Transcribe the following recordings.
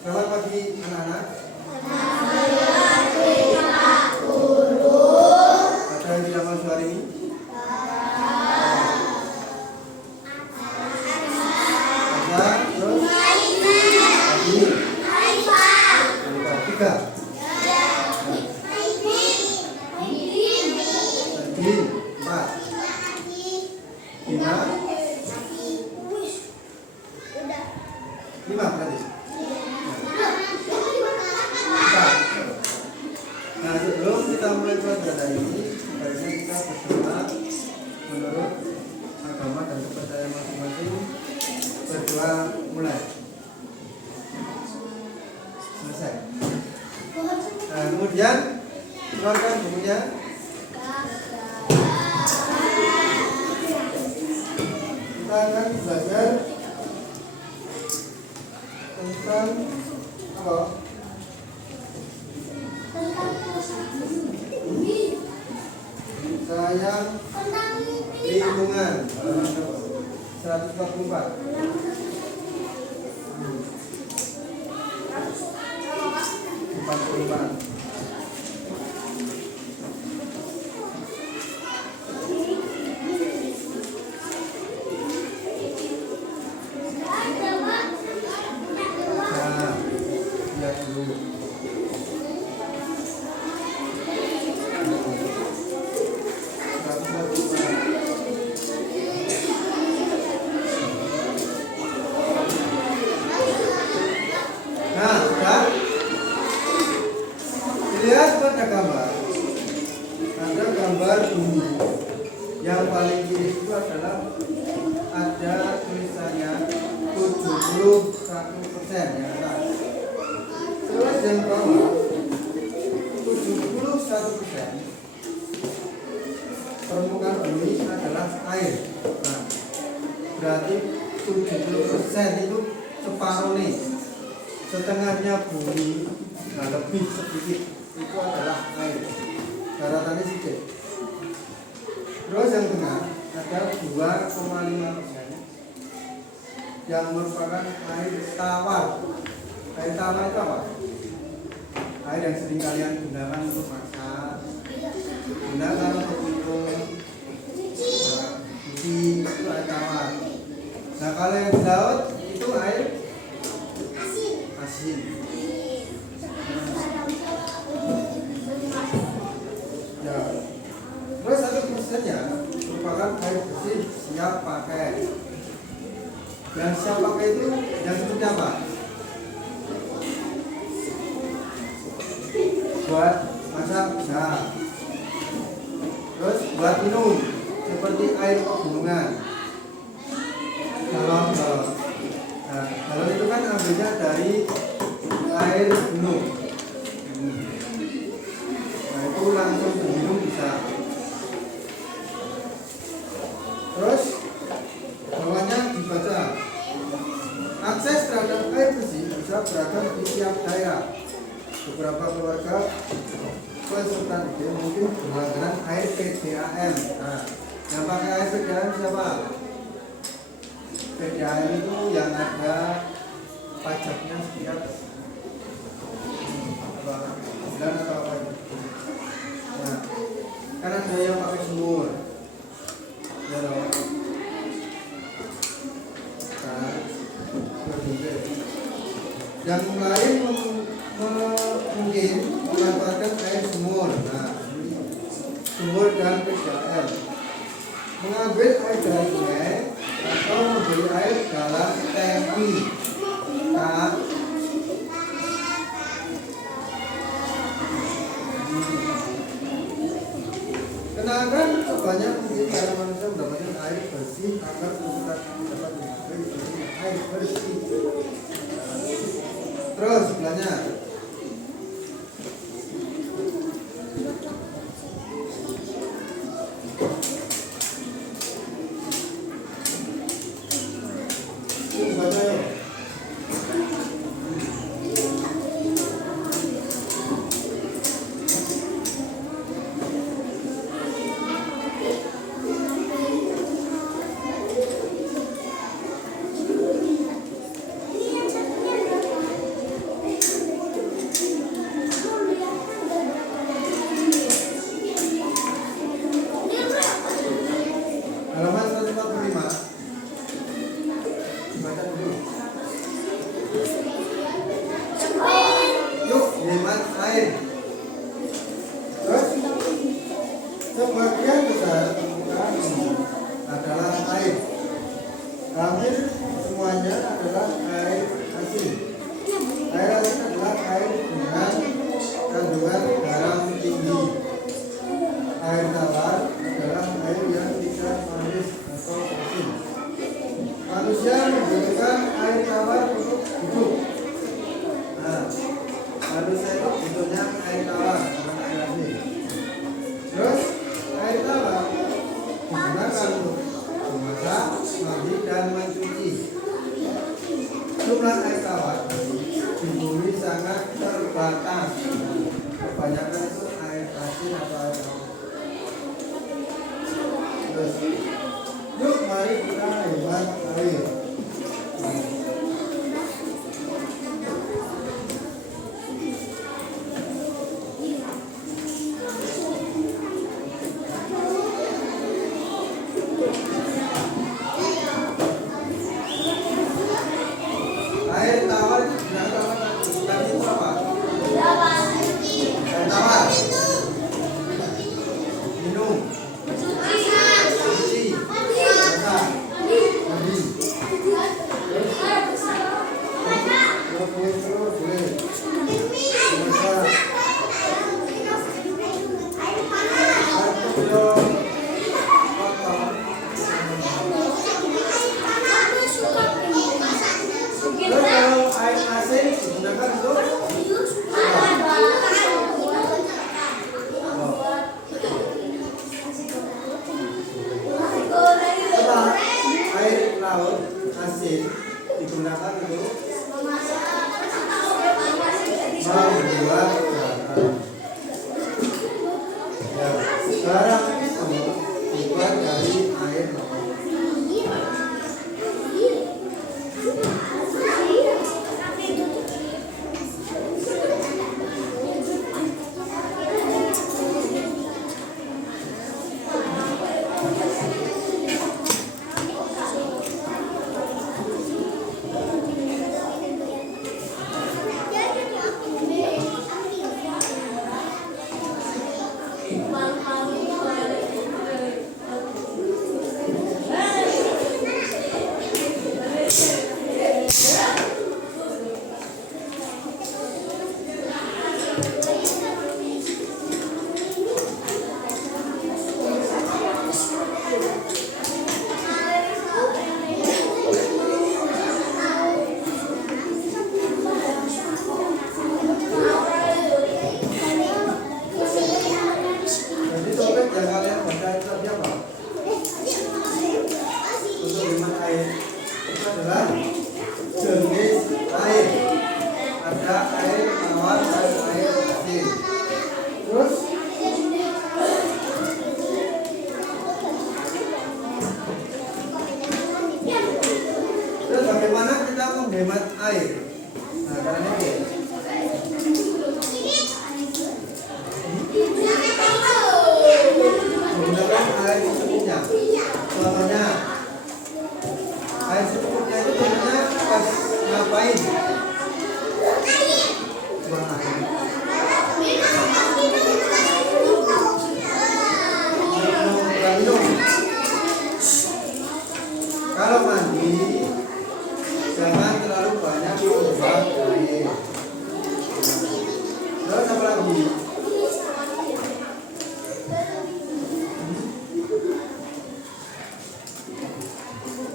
Selamat pagi anak-anak. Ada yang tidak masuk hari ini? Ada, terus? Pagi. Tiga. Pagi. Empat. Lima berarti. Nah, sebelum kita mulai pelajaran ini, sebaiknya kita berdoa menurut agama dan kepercayaan masing-masing. Berdoa mulai. Selesai. Nah, kemudian keluarkan bukunya. Kita akan belajar tentang apa? Sayang lingkungan 144. Nah, sudah dilihat pada gambar. Ada gambar bumi. Yang paling kiri itu adalah ada tulisannya 71% ya kan? Terus yang bawah 71% permukaan bumi adalah air. Nah, berarti 70% itu separuh nih. Setengahnya bumi, nah lebih sedikit itu adalah air. Daratannya sedikit. Terus yang tengah ada 2,5% yang merupakan air tawar. Air tawar itu apa? Air yang sering kalian gunakan untuk masak, gunakan untuk minum, cuci, itu air tawar. Nah, kalau yang di laut itu air asin. Ya. Terus 1%-nya merupakan air bersih siap pakai. Yang siap pakai itu yang seperti apa? Buat masak bisa. Terus buat minum seperti air pegunungan. Galon. Nah, galon itu kan ambilnya dari air gunung. Nah, itu langsung diminum bisa. Terus bawahnya dibaca. Akses terhadap air bersih bisa beragam di tiap daerah. Beberapa keluarga peserta didik mungkin berlangganan air PDAM. Nah, yang pakai air PDAM siapa? PDAM itu yang ada pajaknya setiap bulan atau apa itu. Nah, kan ada yang pakai sumur. Ya loh. Nah, yang lain mungkin memanfaatkan air sumur. Nah, sumur dan PDAM. Mengambil air dari sungai atau membeli air dalam tangki. Nah, kenalkan sebanyak mungkin cara manusia mendapatkan air bersih agar kita dapat air bersih. Terus sebelahnya batang. Kebanyakan itu air asin atau air laut. Terus, yuk mari kita hemat air. Air tawar digunakan tadi itu apa? Air tawar. Minum. Cuci. Masak. Mandi. Terus boleh. Masak. Terus kalau air asin digunakan untuk air laut asin digunakan untuk membuat garam. Ya, garam itu dibuat dari air laut. Jadi topik yang kalian baca itu tadi apa? Untuk hemat air itu adalah jenis air. Ada air tawar dan air asin. Terus bagaimana kita menghemat air? Nah, caranya ini. Menggunakan air secukupnya. Contohnya, air secukupnya itu sebenarnya pas ngapain? Buang air. Minum. Kalau mandi, jangan terlalu banyak membuang air. Terus apa lagi?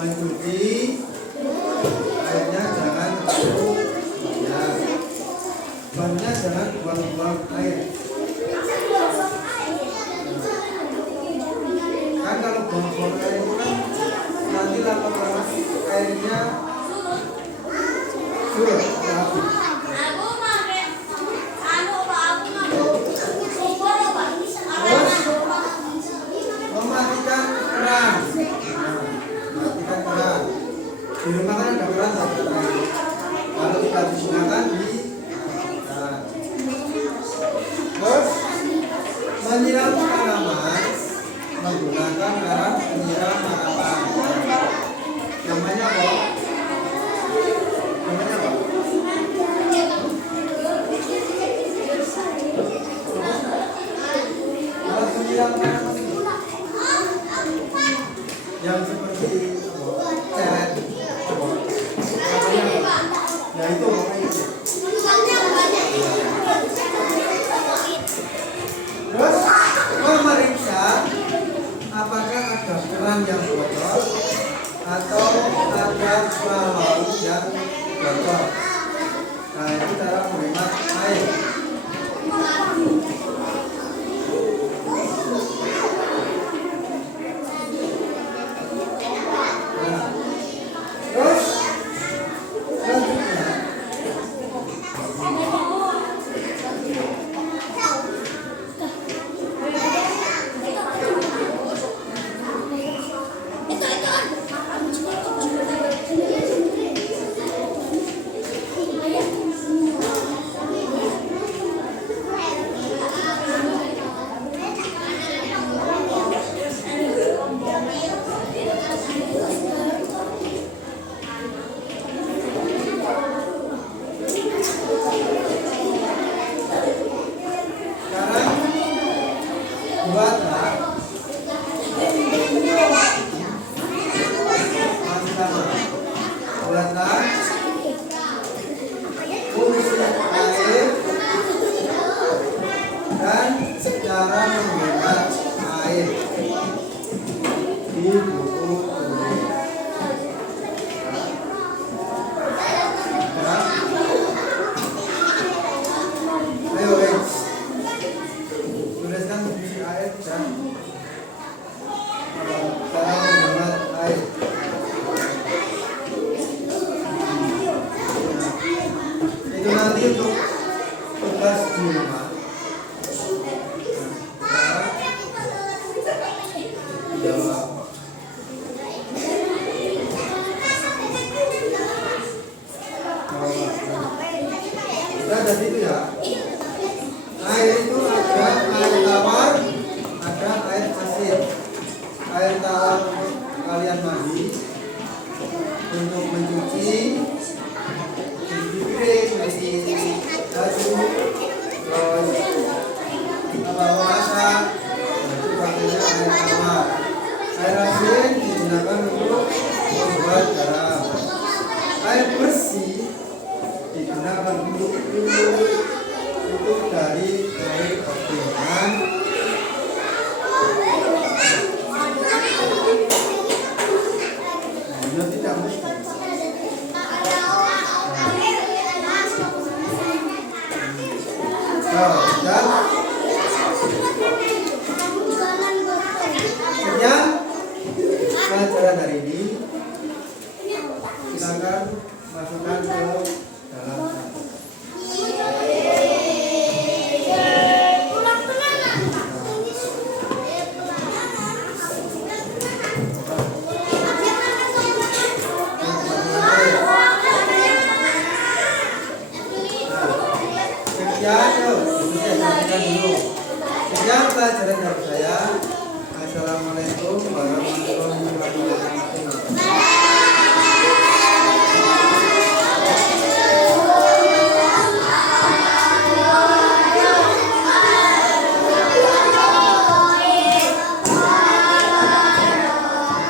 Mencuci airnya jangan terlalu banyak. Bannya jangan buang-buang air. Kan kalau buang-buang air itu kan nanti lama-lama airnya surut, habis. Mematikan keran. Matikan keran. Di rumah kan ada keran tapi kalau tidak digunakan dimatikan. Terus menyiram tanaman menggunakan alat penyiram tanaman. Namanya apa? Namanya apa? Alat penyiram tanaman yang seperti ceret, ya itu terus memeriksa apakah ada keran yang bocor atau ada balon yang bocor. Nah, itu cara menghemat air. Terus selanjutnya nanti untuk tugas di rumah. Jawab. Kita jadi itu ya. Air itu ada air tawar, ada air asin. Air tawar untuk kalian mandi, untuk mencuci, mencuci baju, terus masak, itu pakainya air tawar. Air asin digunakan untuk membuat garam. Air bersih digunakan untuk minum, itu dari air operan. Nah, tidak mesti. Dan sekian pelajaran hari ini. Silakan masukkan ke dalam. Sekian pelajaran dari saya. Assalamualaikum warahmatullahi wabarakatuh.